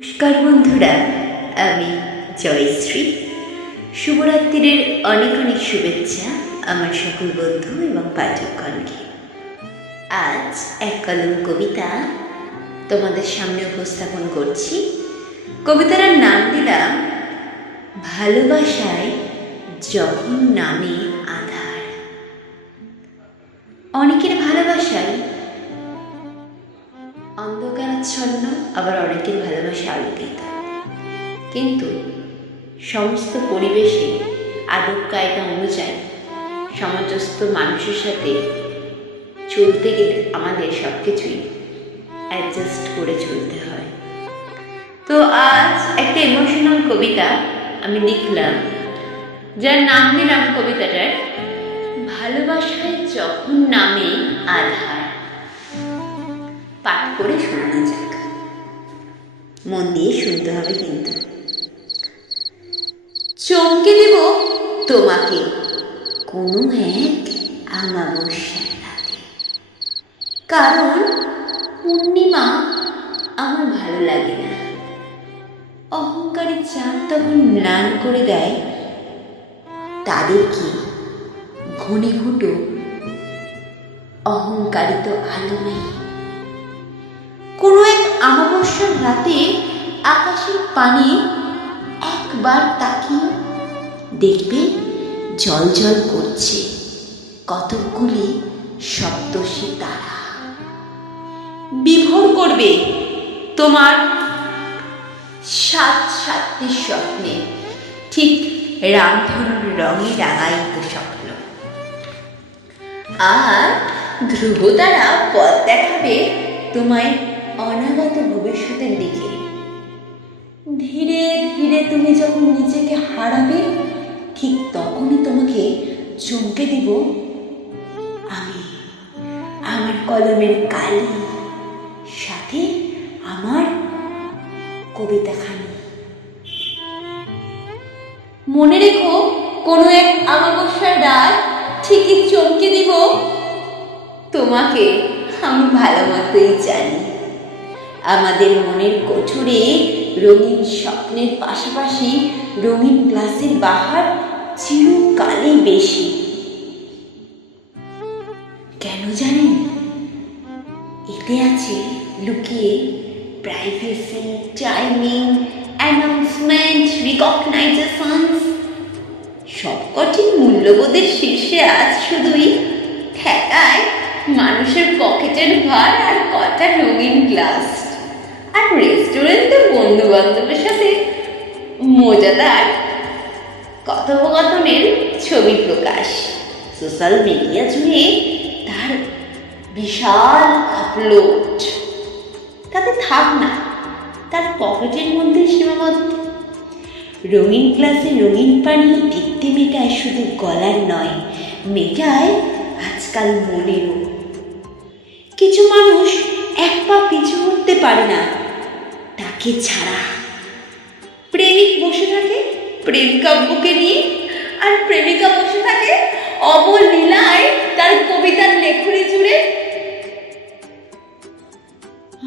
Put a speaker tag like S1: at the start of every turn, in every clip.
S1: নমস্কার বন্ধুরা, আমি জয়শ্রী। শুভরাত্রির অনেক অনেক শুভেচ্ছা আমার সকল বন্ধু এবং পাঠকগণকে। আজ এক কলম কবিতা তোমাদের সামনে উপস্থাপন করছি। কবিতার নাম দিলাম, ভালোবাসায় যখন নামে আলোকিত কিন্তু সমস্ত পরিবেশে আদব কায়দা অনুযায়ী সমাজস্থ মানুষের সাথে চলতে গেলে আমাদের সব কিছুই অ্যাডজাস্ট করে চলতে হয়। তো আজ একটা ইমোশনাল কবিতা আমি লিখলাম, যার নাম দিলাম কবিতাটার, ভালোবাসায় যখন নামে আধার। পাঠ করে শোনানো যাক মন দিয়ে শুনতে হবে কিন্তু। চমকে দেব তোমাকে। কোনো এক আমাবস্যার রাতে। কারণ পূর্ণিমা আমার ভালো লাগে না। অহংকারী চাঁদ তখন ম্লান করে দেয়। তাদেরকে ঘনীভূত অহংকারিত আলোময় কোনো অমাবস্যার রাতে আকাশের পানে একবার তাকিয়ে দেখবে জল জল করছে কতকগুলি সপ্তর্ষি তারা। বিভোর করবে তোমার সাত সাতটি স্বপ্নে। ঠিক রামধনুর রঙে রাঙায়িত স্বপ্ন। আর ধ্রুব তারা পথ দেখাবে তোমায় অনাগত ভবিষ্যতের দিকে। ধীরে ধীরে তুমি যখন নিজেকে হারাবে, ঠিক তখনই তোমাকে চমকে দিব আমি। আমার কলমের কালি, সাথে আমার কবিতা কবিতাখানি। মনে রেখো, কোনো এক আমাবস্যার রাত ঠিকই চমকে দিব। তোমাকে আমি ভালো মতোই জানি। আমাদের মনের কোঠরে রঙিন স্বপ্নের পাশাপাশি রঙিন গ্লাসের বাহার চিরকালই বেশি। কেন জানেন? এতে আছে লুকিয়ে প্রাইভেসি টাইমিং অ্যানাউন্সমেন্ট রিকগনাইজেশনস সবকটি মূল্যবোধের শীর্ষে আজ শুধুই ঠেকায় মানুষের পকেটের ভার আর কটা রঙিন গ্লাস। আর রেস্টুরেন্টে বন্ধু বান্ধবের সাথে মজাদার কথোপকথনের ছবি প্রকাশ। সোশ্যাল মিডিয়া জুড়ে তার বিশাল আপলোড তাতে থাক না, তার পকেটের মধ্যে সীমাবদ্ধ। রঙিন গ্লাসে রঙিন পানি তৃপ্তি মেটায় শুধু গলার নয়, মেটায় আজকাল মনেরও। কিছু মানুষ এক পা পিছু হতে পারে না তাকে ছাড়া। প্রেমিক বসে থাকে প্রেমিকা বুকে নিয়ে, আর প্রেমিকা বসে থাকে অবলীলায় তার কবিতার লেখনী জুড়ে।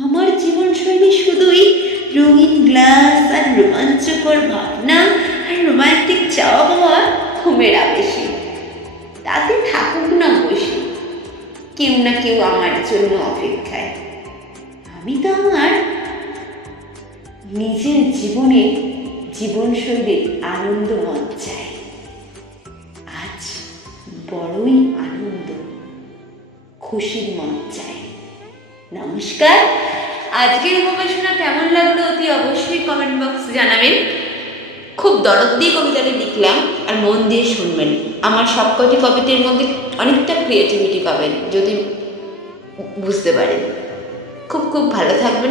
S1: আমার জীবনশৈলী শুধুই রঙিন গ্লাস আর রোমাঞ্চকর ভাবনা আর রোমান্টিক চাওয়া পাওয়া ঘুমের আবেশে। তাতে থাকুক না বসে, কেউ না কেউ আমার জন্য অপেক্ষায়। আমি তো আমার নিজের জীবনের জীবনশৈলীর আনন্দ মন চাই। আজ বড়ই আনন্দ, খুশির মন চাই। নমস্কার। আজকের গবেষণা কেমন লাগল অতি অবশ্যই কমেন্ট বক্স জানাবেন। খুব দরদ দিয়ে কবিতাটি লিখলাম আর মন দিয়ে শুনবেন। আমার সবকটি কবিতার মধ্যে অনেকটা ক্রিয়েটিভিটি পাবেন, যদি বুঝতে পারেন। খুব খুব ভালো থাকবেন।